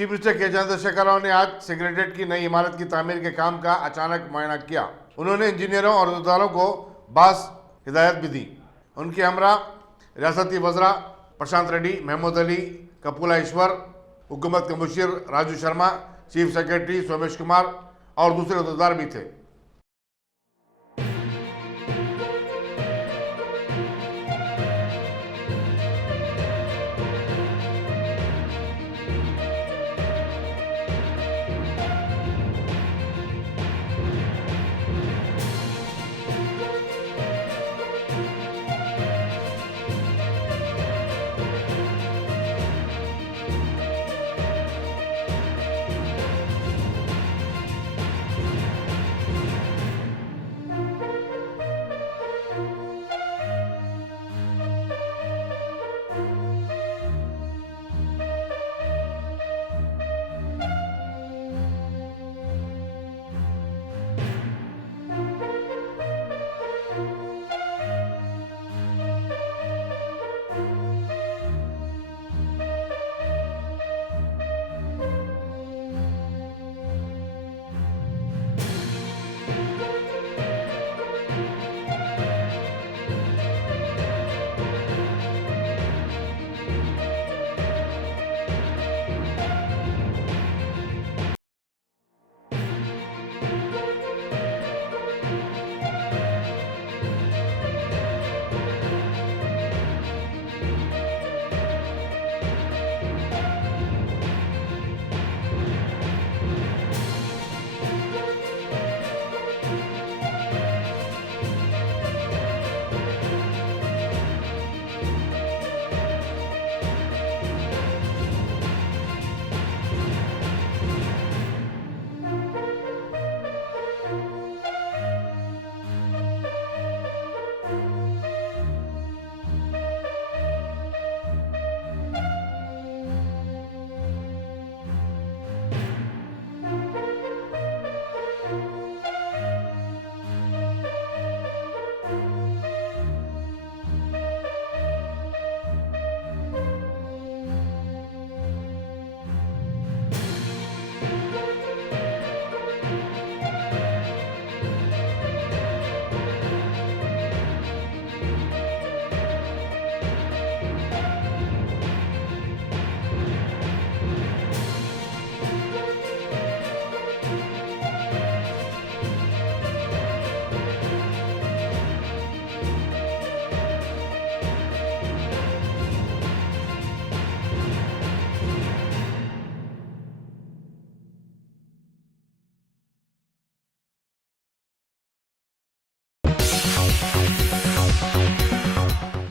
Chief minister के चंद्रशेखर राव ने आज सेक्रेटरीट की नई इमारत की तामीर के काम का अचानक मुआयना किया। उन्होंने इंजीनियरों और अहदेदारों को बास हिदायत भी दी। उनके हमरा रियासती वज़रा प्रशांत रेड्डी, महमूद अली, कपूला ईश्वर, हुकूमत के मुशीर राजू शर्मा, चीफ सेक्रेटरी सोमेश कुमार और दूसरे अहदेदार भी थे।